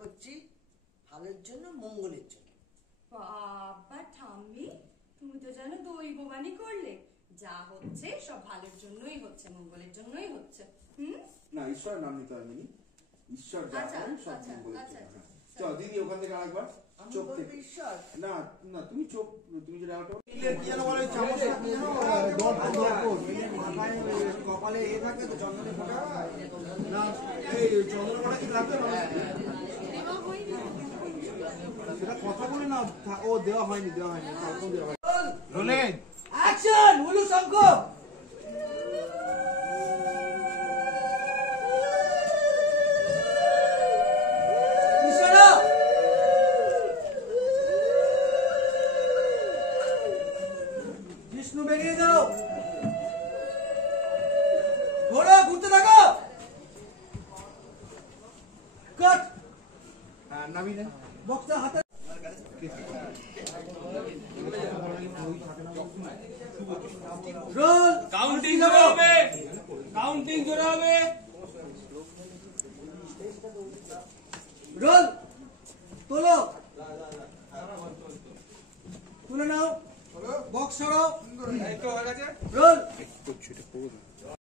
করছি ভালোর জন্য, মঙ্গলের জন্য। বাবা ঠাম্মি, তুমি তো জানো দৈববাণী করলে, যা হচ্ছে সব ভালোর জন্যই হচ্ছে, মঙ্গলের জন্যই হচ্ছে। না, ঈশ্বরের নাম নিতে হবে, ঈশ্বর যা করেন সব মঙ্গলের জন্য। চল দিদি ওখান থেকে আরেকবার চোখ থেকে। ঈশ্বর না না, তুমি চোখ, তুমি যেটা কপালে এ থাকে তো চন্দনের ফোঁটা না, এই চন্দনের ফোঁটা কি লাগবে সেটা কথা বলে না। ও দেওয়া হয়নি, দেওয়া হয়নি, কালকে দেওয়া হয়নি। রোলিং অ্যাকশন, উলু শঙ্খ। বিষ্ণু বেরিয়ে যাও, ঘোড়া ঘুরতে থাকো। কাট। হ্যাঁ, নামি না বক্সটা হাতে। রোল। কাউন্টিং জোরে হবে, কাউন্টিং জোরে হবে। রোল তোলো, তুলে নাও, বক্স সরাও। এই তো হয়ে গেছে। রোল।